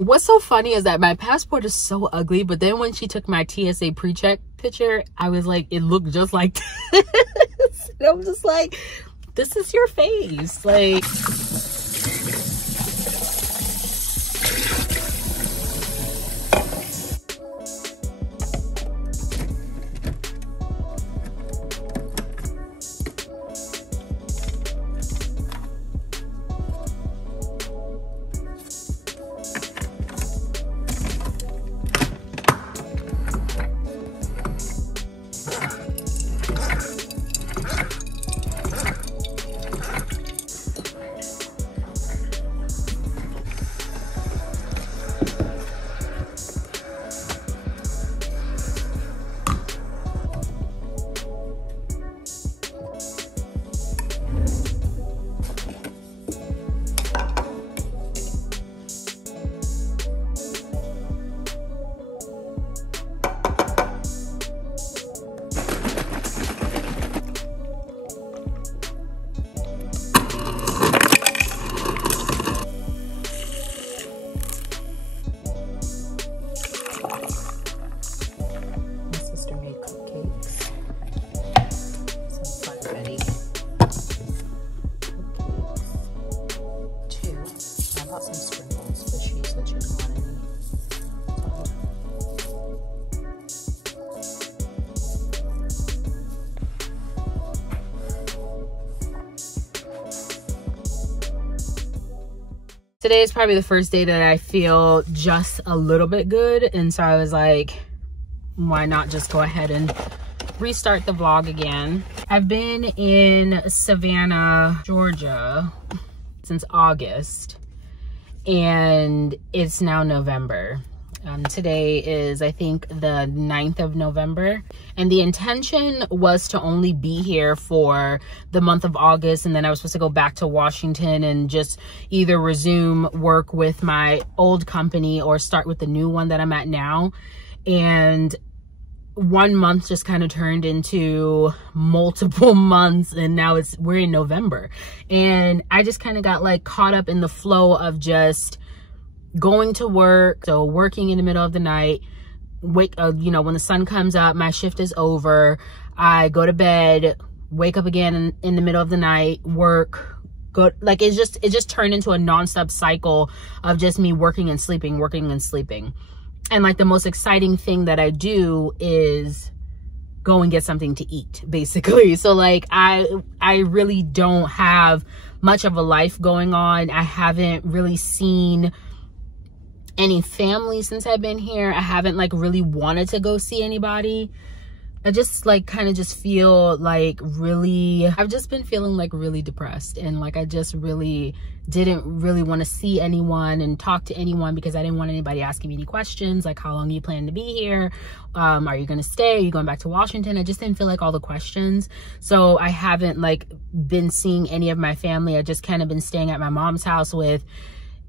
What's so funny is that my passport is so ugly, but then when she took my TSA pre-check picture, I was like, it looked just like this. And I was just like, this is your face. Like, today is probably the first day that I feel just a little bit good. And so I was like, why not just go ahead and restart the vlog again. I've been in Savannah, Georgia since August, and it's now November. Today is, I think, the 9th of November. And the intention was to only be here for the month of August. And then I was supposed to go back to Washington and just either resume work with my old company or start with the new one that I'm at now. And 1 month just kind of turned into multiple months, and now we're in November. And I just kind of got like caught up in the flow of just going to work, so working in the middle of the night, you know, when the sun comes up, my shift is over, I go to bed, wake up again in the middle of the night, work, go, like it just turned into a nonstop cycle of just me working and sleeping. And like the most exciting thing that I do is go and get something to eat, basically. So like I really don't have much of a life going on. I haven't really seen any family since I've been here. I haven't like really wanted to go see anybody. I just like kind of just feel like really, I've just been feeling like really depressed, and like I just really didn't really want to see anyone and talk to anyone because I didn't want anybody asking me any questions like, how long you plan to be here? Are you going to stay? Are you going back to Washington? I just didn't feel like all the questions. So I haven't like been seeing any of my family. I just kind of been staying at my mom's house with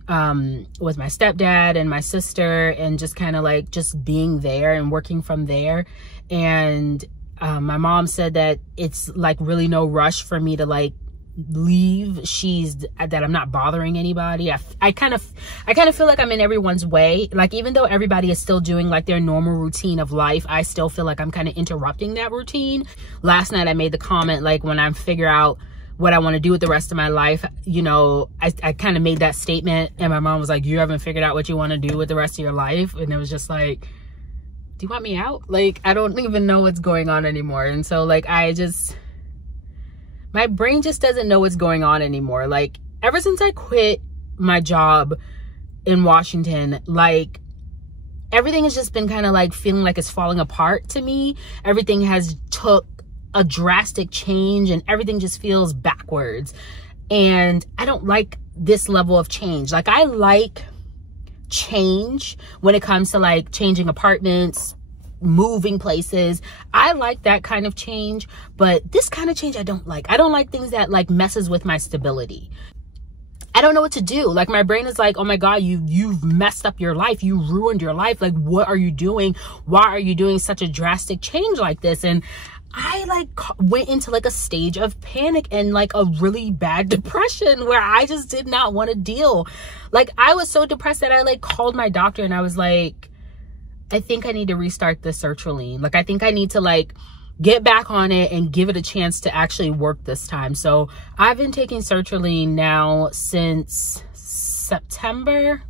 my stepdad and my sister, and just kind of like just being there and working from there. And my mom said that it's like really no rush for me to like leave. That I'm not bothering anybody. I kind of feel like I'm in everyone's way. Like even though everybody is still doing like their normal routine of life, I still feel like I'm kind of interrupting that routine. Last night I made the comment, like when I figure out what I want to do with the rest of my life, you know, I kind of made that statement, and my mom was like, you haven't figured out what you want to do with the rest of your life? And it was just like, do you want me out? Like, I don't even know what's going on anymore. And so like, my brain just doesn't know what's going on anymore. Like ever since I quit my job in Washington, like everything has just been kind of like feeling like it's falling apart to me. Everything has took a drastic change, and everything just feels backwards. And I don't like this level of change. Like I like change when it comes to like changing apartments, moving places. I like that kind of change, but this kind of change I don't like. I don't like things that like messes with my stability. I don't know what to do. Like my brain is like, oh my God, you've messed up your life. You ruined your life. Like, what are you doing? Why are you doing such a drastic change like this? And I like went into like a stage of panic and like a really bad depression where I just did not want to deal. Like, I was so depressed that I like called my doctor and I was like, I think I need to restart the sertraline. Like, I think I need to like get back on it and give it a chance to actually work this time. So I've been taking sertraline now since September.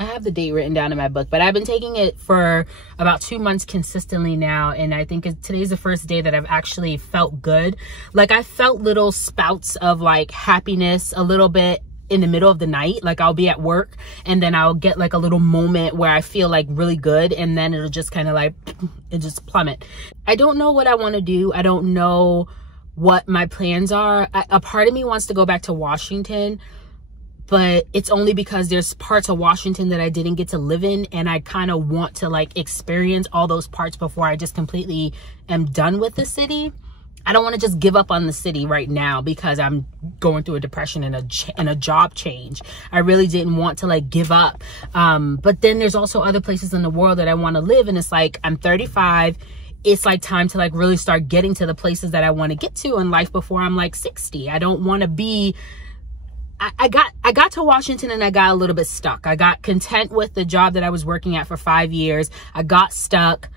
I have the date written down in my book, but I've been taking it for about 2 months consistently now. And I think today's the first day that I've actually felt good. Like, I felt little spouts of like happiness a little bit in the middle of the night. Like, I'll be at work and then I'll get like a little moment where I feel like really good. And then it'll just kind of like, it just plummet. I don't know what I want to do. I don't know what my plans are. A part of me wants to go back to Washington, but it's only because there's parts of Washington that I didn't get to live in, and I kind of want to like experience all those parts before I just completely am done with the city. I don't want to just give up on the city right now because I'm going through a depression and a job change. I really didn't want to like give up. But then there's also other places in the world that I want to live, and it's like, I'm 35. It's like time to like really start getting to the places that I want to get to in life before I'm like 60. I don't want to be... I got to Washington and I got a little bit stuck. I got content with the job that I was working at for 5 years. I got stuck.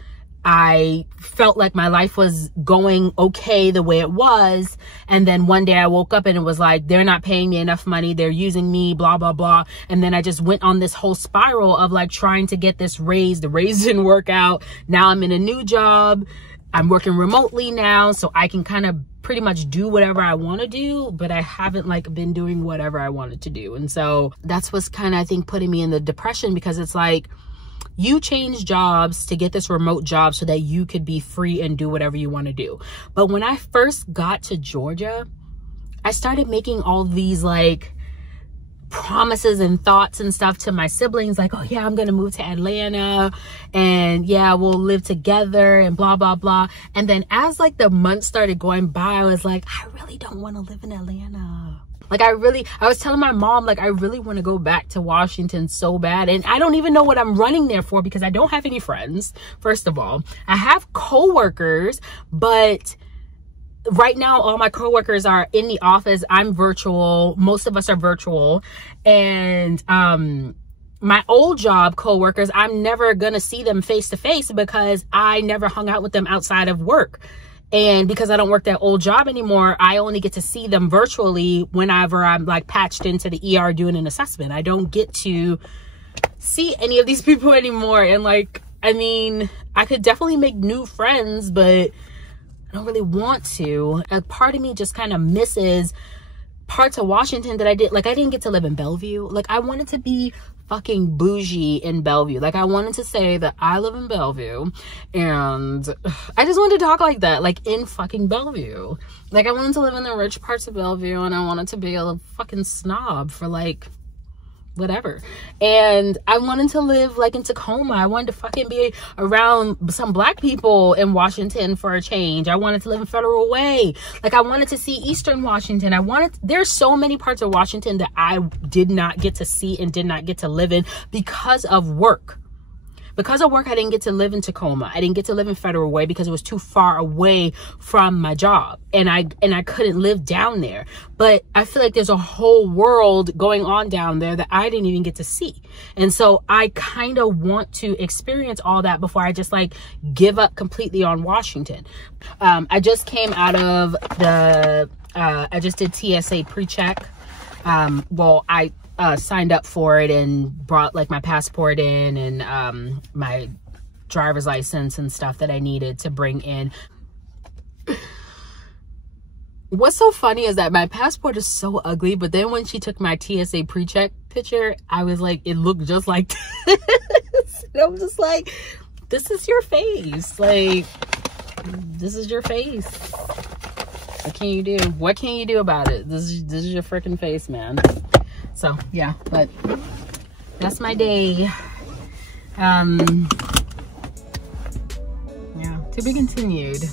I felt like my life was going okay the way it was. And then one day I woke up and it was like, they're not paying me enough money. They're using me, blah, blah, blah. And then I just went on this whole spiral of like trying to get this raise. The raise didn't work out. Now I'm in a new job. I'm working remotely now, so I can kind of pretty much do whatever I want to do, but I haven't like been doing whatever I wanted to do. And so that's what's kind of, I think, putting me in the depression, because it's like, you change jobs to get this remote job so that you could be free and do whatever you want to do. But when I first got to Georgia, I started making all these like promises and thoughts and stuff to my siblings, like, oh yeah, I'm gonna move to Atlanta and yeah, we'll live together and blah blah blah. And then as like the months started going by, I was like, I really don't want to live in Atlanta. Like, I was telling my mom, like, I really want to go back to Washington so bad. And I don't even know what I'm running there for, because I don't have any friends. First of all, I have coworkers, but right now, all my coworkers are in the office. I'm virtual. Most of us are virtual. And my old job coworkers, I'm never going to see them face to face because I never hung out with them outside of work. And because I don't work that old job anymore, I only get to see them virtually whenever I'm like patched into the ER doing an assessment. I don't get to see any of these people anymore. And like, I mean, I could definitely make new friends, but I don't really want to. A part of me just kind of misses parts of Washington that I did. Like, I didn't get to live in Bellevue. Like, I wanted to be fucking bougie in Bellevue. Like, I wanted to say that I live in Bellevue, and I just wanted to talk like that, like in fucking Bellevue. Like, I wanted to live in the rich parts of Bellevue, and I wanted to be a fucking snob for like whatever. And I wanted to live like in Tacoma. I wanted to fucking be around some black people in Washington for a change. I wanted to live in Federal Way. Like, I wanted to see Eastern Washington. There's so many parts of Washington that I did not get to see and did not get to live in because of work. Because of work, I didn't get to live in Tacoma. I didn't get to live in Federal Way because it was too far away from my job. And I couldn't live down there. But I feel like there's a whole world going on down there that I didn't even get to see. And so I kind of want to experience all that before I just like give up completely on Washington. I just came out of I just did TSA pre-check. Well, I signed up for it and brought like my passport in and my driver's license and stuff that I needed to bring in. What's so funny is that my passport is so ugly, but then when she took my TSA pre-check picture, I was like, it looked just like this. And I was just like, this is your face. Like, this is your face. What can you do? What can you do about it? This is your freaking face, man. So yeah, but that's my day. Yeah, to be continued.